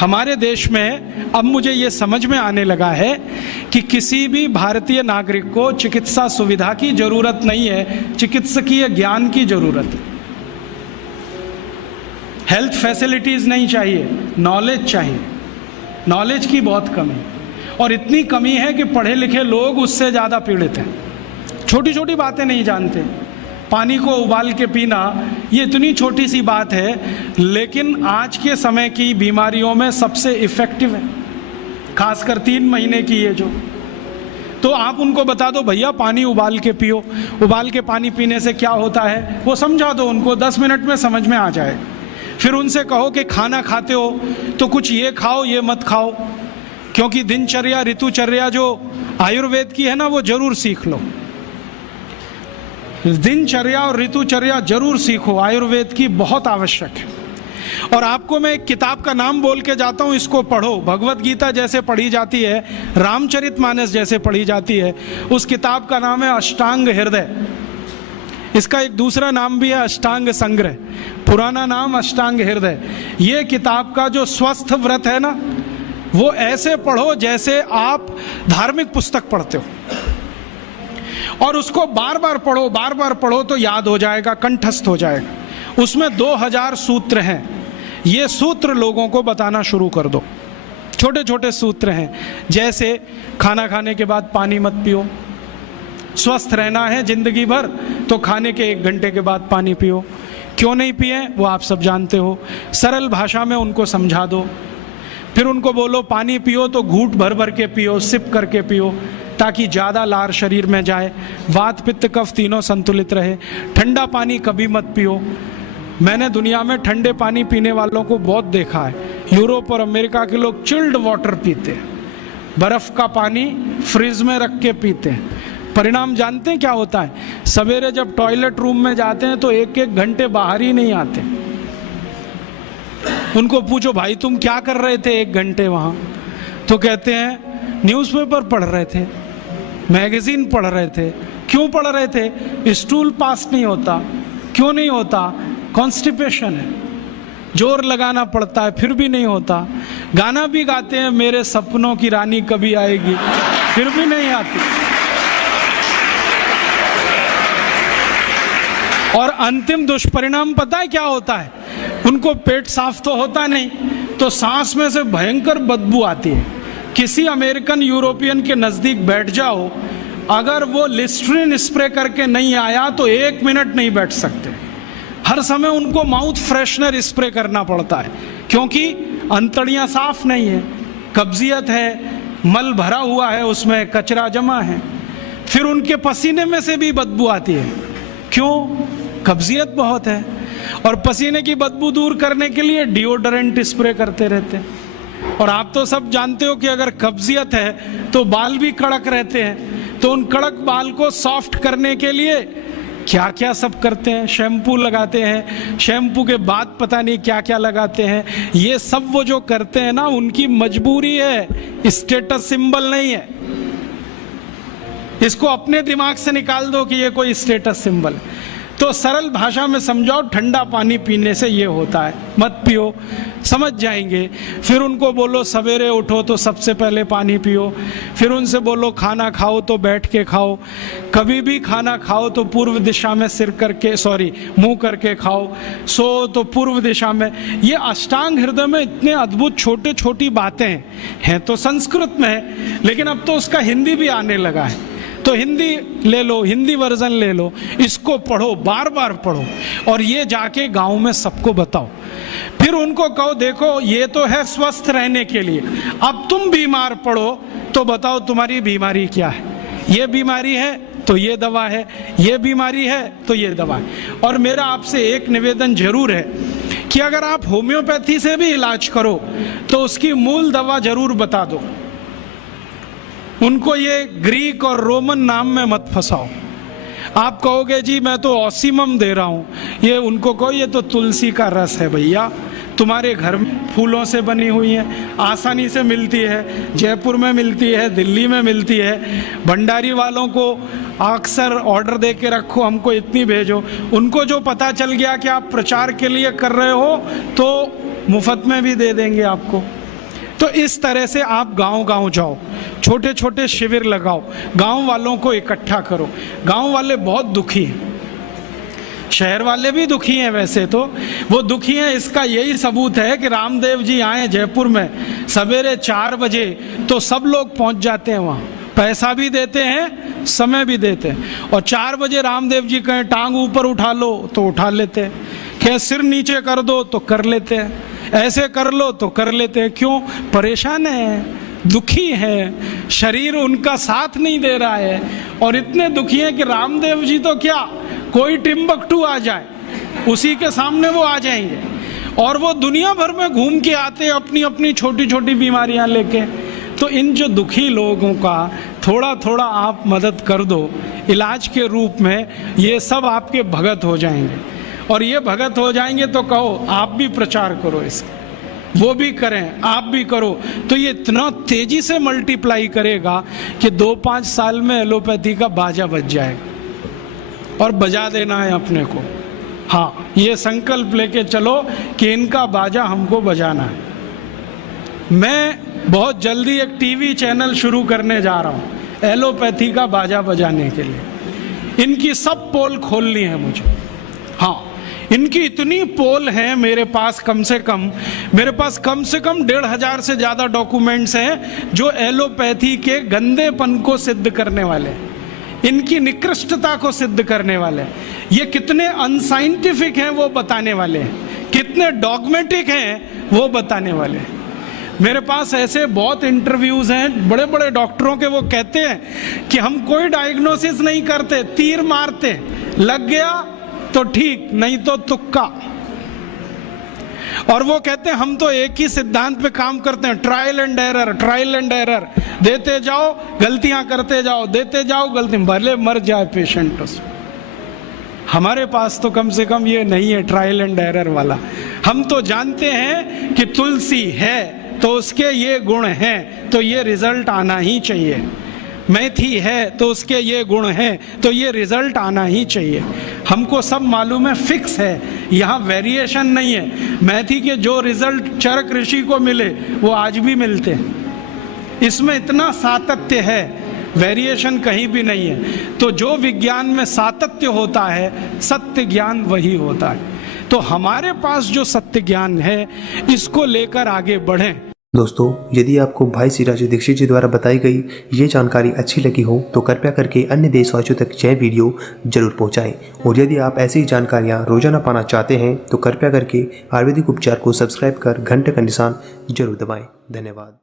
हमारे देश में अब मुझे ये समझ में आने लगा है कि किसी भी भारतीय नागरिक को चिकित्सा सुविधा की जरूरत नहीं है, चिकित्सकीय ज्ञान की जरूरत है। हेल्थ फैसिलिटीज नहीं चाहिए, नॉलेज चाहिए। नॉलेज की बहुत कमी, और इतनी कमी है कि पढ़े लिखे लोग उससे ज़्यादा पीड़ित हैं। छोटी छोटी बातें नहीं जानते। पानी को उबाल के पीना, ये इतनी छोटी सी बात है, लेकिन आज के समय की बीमारियों में सबसे इफ़ेक्टिव है, खासकर 3 महीने की ये जो। तो आप उनको बता दो भैया पानी उबाल के पियो, उबाल के पानी पीने से क्या होता है वो समझा दो उनको, 10 मिनट में समझ में आ जाए। फिर उनसे कहो कि खाना खाते हो तो कुछ ये खाओ ये मत खाओ, क्योंकि दिनचर्या ऋतुचर्या जो आयुर्वेद की है ना, वो जरूर सीख लो। दिनचर्या और ऋतुचर्या जरूर सीखो, आयुर्वेद की बहुत आवश्यक है। और आपको मैं एक किताब का नाम बोल के जाता हूँ, इसको पढ़ो। भगवत गीता जैसे पढ़ी जाती है, रामचरितमानस जैसे पढ़ी जाती है, उस किताब का नाम है अष्टांग हृदय। इसका एक दूसरा नाम भी है अष्टांग संग्रह, पुराना नाम अष्टांग हृदय। ये किताब का जो स्वस्थ व्रत है ना, वो ऐसे पढ़ो जैसे आप धार्मिक पुस्तक पढ़ते हो, और उसको बार बार पढ़ो तो याद हो जाएगा, कंठस्थ हो जाएगा। उसमें 2000 सूत्र हैं। ये सूत्र लोगों को बताना शुरू कर दो। छोटे छोटे सूत्र हैं, जैसे खाना खाने के बाद पानी मत पियो, स्वस्थ रहना है जिंदगी भर तो खाने के 1 घंटे के बाद पानी पियो। क्यों नहीं पिए वो आप सब जानते हो, सरल भाषा में उनको समझा दो। फिर उनको बोलो पानी पियो तो घूंट भर भर के पियो, सिप करके पियो, ताकि ज़्यादा लार शरीर में जाए, वात पित्त कफ तीनों संतुलित रहे। ठंडा पानी कभी मत पियो। मैंने दुनिया में ठंडे पानी पीने वालों को बहुत देखा है। यूरोप और अमेरिका के लोग चिल्ड वाटर पीते हैं, बर्फ़ का पानी फ्रिज में रख के पीते हैं। परिणाम जानते हैं क्या होता है? सवेरे जब टॉयलेट रूम में जाते हैं तो 1-1 घंटे बाहर ही नहीं आते। उनको पूछो भाई तुम क्या कर रहे थे 1 घंटे वहाँ? तो कहते हैं न्यूज़पेपर पढ़ रहे थे, मैगजीन पढ़ रहे थे। क्यों पढ़ रहे थे? स्टूल पास नहीं होता। क्यों नहीं होता? कॉन्स्टिपेशन है, जोर लगाना पड़ता है फिर भी नहीं होता। गाना भी गाते हैं मेरे सपनों की रानी कभी आएगी, फिर भी नहीं आती। और अंतिम दुष्परिणाम पता है क्या होता है? उनको पेट साफ तो होता नहीं, तो सांस में से भयंकर बदबू आती है। किसी अमेरिकन यूरोपियन के नजदीक बैठ जाओ, अगर वो लिस्ट्रीन स्प्रे करके नहीं आया तो 1 मिनट नहीं बैठ सकते। हर समय उनको माउथ फ्रेशनर स्प्रे करना पड़ता है, क्योंकि अंतड़ियां साफ नहीं है, कब्जियत है, मल भरा हुआ है, उसमें कचरा जमा है। फिर उनके पसीने में से भी बदबू आती है। क्यों? कब्जियत बहुत है। और पसीने की बदबू दूर करने के लिए डिओडोरेंट स्प्रे करते रहते हैं। और आप तो सब जानते हो कि अगर कब्जियत है तो बाल भी कड़क रहते हैं, तो उन कड़क बाल को सॉफ्ट करने के लिए क्या क्या सब करते हैं। शैम्पू लगाते हैं, शैम्पू के बाद पता नहीं क्या क्या लगाते हैं। ये सब वो जो करते हैं ना, उनकी मजबूरी है, स्टेटस सिंबल नहीं है। इसको अपने दिमाग से निकाल दो कि ये कोई स्टेटस सिंबल है। तो सरल भाषा में समझाओ, ठंडा पानी पीने से ये होता है, मत पियो, समझ जाएंगे। फिर उनको बोलो सवेरे उठो तो सबसे पहले पानी पियो। फिर उनसे बोलो खाना खाओ तो बैठ के खाओ, कभी भी खाना खाओ तो पूर्व दिशा में मुंह करके खाओ, सो तो पूर्व दिशा में। ये अष्टांग हृदय में इतने अद्भुत छोटे छोटी बातें हैं तो संस्कृत में है, लेकिन अब तो उसका हिंदी भी आने लगा है। तो हिंदी ले लो, हिंदी वर्जन ले लो, इसको पढ़ो, बार बार पढ़ो, और ये जाके गांव में सबको बताओ। फिर उनको कहो देखो ये तो है स्वस्थ रहने के लिए, अब तुम बीमार पड़ो तो बताओ तुम्हारी बीमारी क्या है। ये बीमारी है तो ये दवा है, ये बीमारी है तो ये दवा है। और मेरा आपसे एक निवेदन जरूर है कि अगर आप होम्योपैथी से भी इलाज करो तो उसकी मूल दवा जरूर बता दो। उनको ये ग्रीक और रोमन नाम में मत फंसाओ। आप कहोगे जी मैं तो ऑसिमम दे रहा हूँ, ये उनको कहो ये तो तुलसी का रस है भैया, तुम्हारे घर में फूलों से बनी हुई है, आसानी से मिलती है, जयपुर में मिलती है, दिल्ली में मिलती है। भंडारी वालों को अक्सर ऑर्डर दे के रखो, हमको इतनी भेजो। उनको जो पता चल गया कि आप प्रचार के लिए कर रहे हो तो मुफ्त में भी दे देंगे आपको। तो इस तरह से आप गांव-गांव जाओ, छोटे छोटे शिविर लगाओ, गांव वालों को इकट्ठा करो। गांव वाले बहुत दुखी हैं, शहर वाले भी दुखी हैं, वैसे तो वो दुखी हैं। इसका यही सबूत है कि रामदेव जी आए जयपुर में सवेरे 4 बजे तो सब लोग पहुंच जाते हैं वहाँ, पैसा भी देते हैं, समय भी देते हैं। और 4 बजे रामदेव जी कहें टांग ऊपर उठा लो तो उठा लेते हैं, कहें सिर नीचे कर दो तो कर लेते हैं, ऐसे कर लो तो कर लेते हैं। क्यों? परेशान है, दुखी है, शरीर उनका साथ नहीं दे रहा है। और इतने दुखी हैं कि रामदेव जी तो क्या, कोई टिम्बकटू आ जाए उसी के सामने वो आ जाएंगे। और वो दुनिया भर में घूम के आते हैं अपनी अपनी छोटी छोटी बीमारियां लेके। तो इन जो दुखी लोगों का थोड़ा थोड़ा आप मदद कर दो इलाज के रूप में, ये सब आपके भगत हो जाएंगे। और ये भगत हो जाएंगे तो कहो आप भी प्रचार करो इसका, वो भी करें, आप भी करो, तो ये इतना तेजी से मल्टीप्लाई करेगा कि 2-5 साल में एलोपैथी का बाजा बज जाएगा। और बजा देना है अपने को। हाँ, ये संकल्प लेके चलो कि इनका बाजा हमको बजाना है। मैं बहुत जल्दी एक टीवी चैनल शुरू करने जा रहा हूँ एलोपैथी का बाजा बजाने के लिए। इनकी सब पोल खोलनी है मुझे। हाँ, इनकी इतनी पोल है मेरे पास, कम से कम 1,500 से ज़्यादा डॉक्यूमेंट्स हैं जो एलोपैथी के गंदेपन को सिद्ध करने वाले हैं, इनकी निकृष्टता को सिद्ध करने वाले हैं। ये कितने अनसाइंटिफिक हैं वो बताने वाले हैं, कितने डॉगमेटिक हैं वो बताने वाले हैं। मेरे पास ऐसे बहुत इंटरव्यूज हैं बड़े बड़े डॉक्टरों के, वो कहते हैं कि हम कोई डायग्नोसिस नहीं करते, तीर मारते, लग गया तो ठीक, नहीं तो तुक्का। और वो कहते हैं हम तो एक ही सिद्धांत पे काम करते हैं, trial and error, trial and error, देते जाओ गलतियां करते जाओ, देते जाओ गलती, भले मर जाए पेशेंट उसमें। हमारे पास तो कम से कम ये नहीं है ट्रायल एंड एरर वाला। हम तो जानते हैं कि तुलसी है तो उसके ये गुण हैं तो ये रिजल्ट आना ही चाहिए, मेथी है तो उसके ये गुण हैं तो ये रिजल्ट आना ही चाहिए। हमको सब मालूम है, फिक्स है, यहाँ वेरिएशन नहीं है। मेथी के जो रिजल्ट चरक ऋषि को मिले वो आज भी मिलते हैं। इसमें इतना सातत्य है, वेरिएशन कहीं भी नहीं है। तो जो विज्ञान में सातत्य होता है, सत्य ज्ञान वही होता है। तो हमारे पास जो सत्य ज्ञान है, इसको लेकर आगे बढ़ें। दोस्तों, यदि आपको भाई सिराज दीक्षित जी द्वारा बताई गई ये जानकारी अच्छी लगी हो तो कृपया करके अन्य देशवासियों तक यह वीडियो जरूर पहुंचाएं। और यदि आप ऐसी जानकारियां रोजाना पाना चाहते हैं तो कृपया करके आयुर्वेदिक उपचार को सब्सक्राइब कर घंटे का निशान जरूर दबाएं। धन्यवाद।